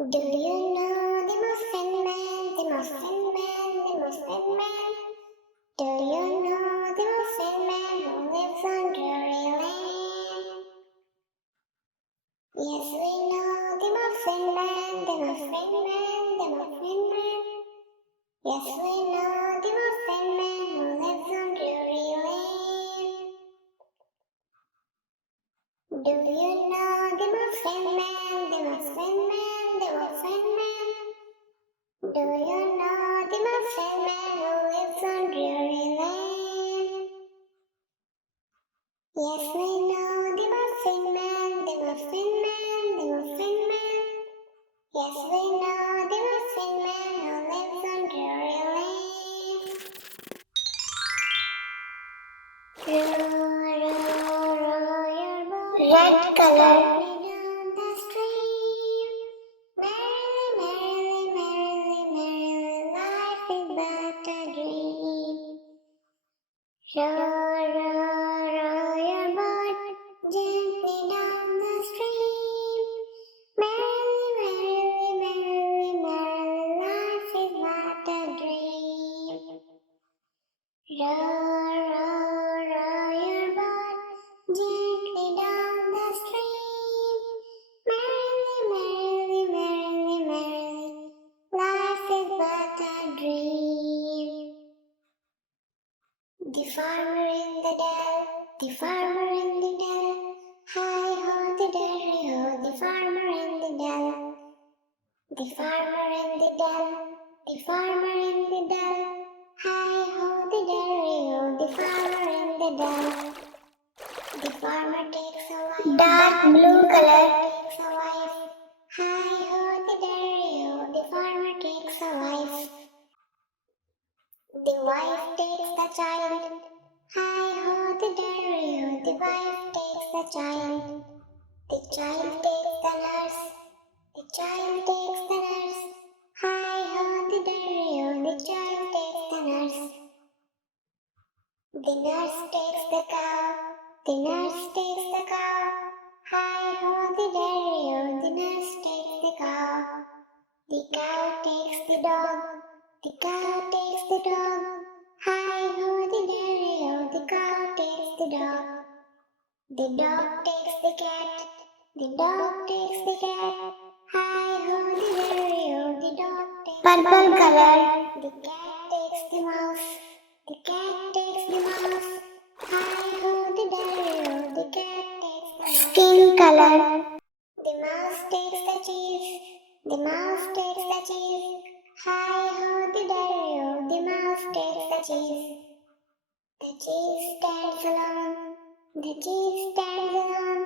Do you know the Muffin Man, the Muffin Man, the Muffin Man? Do you know the Muffin Man who lives on Drury Lane? Yes, we know the Muffin Man, the Muffin Man, the Muffin Man. Yes, we know the Muffin Man who lives on Drury Lane. Do you know the Muffin Man, the Muffin Man, the Muffin Man? Do you know the Muffin Man who lives on Drury Lane? Yes, we know the Muffin Man, the Muffin Man, the Muffin Man. Yes, we know the Muffin Man who lives on Drury Lane. Row, row, row your boat red color down the stream. Merrily, merrily, merrily, merrily, life is but a dream. Row, row, row your boat gently down the stream. Merrily, merrily, merrily, merrily, life is but a dream. Row, row, row your boat gently down the stream. Merrily, merrily, merrily, merrily, life is but a dream. The farmer in the dell, the farmer in the dell, hi-ho, the derry-ho, the farmer in the dell. The farmer in the dell, the farmer in the dell, hi-ho, the derry-ho, the farmer in the dell. The farmer takes a wife, dark blue color, takes a wife, hi-ho, the derry-ho, the farmer takes a wife. The wife takes the child, hi-ho, the derry-ho, the wife takes the child. The child takes the nurse, the child takes the nurse, hi-ho, the derry-ho, the child takes the nurse. The nurse takes the cow, the nurse takes the cow, hi-ho, the derry-ho, the nurse takes the cow. The cow takes the dog, the cow takes the dog, hi-ho, the derry-ho, the cow takes the dog. The dog takes the cat, the dog takes the cat, hi-ho, the derry-ho, the dog takes purple color. The cat takes the mouse, the cat takes the mouse, hi-ho, the derry-ho, the cat takes the mouse. Skin color. The mouse takes the cheese, the mouse takes the cheese, hi-ho, the derry-ho, the mouse takes the cheese. The cheese stands alone, the cheese stands alone,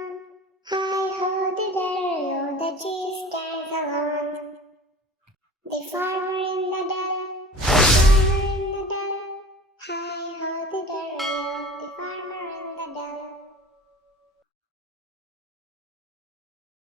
hi-ho, the derry-ho, the cheese stands alone. The farmer in the dell,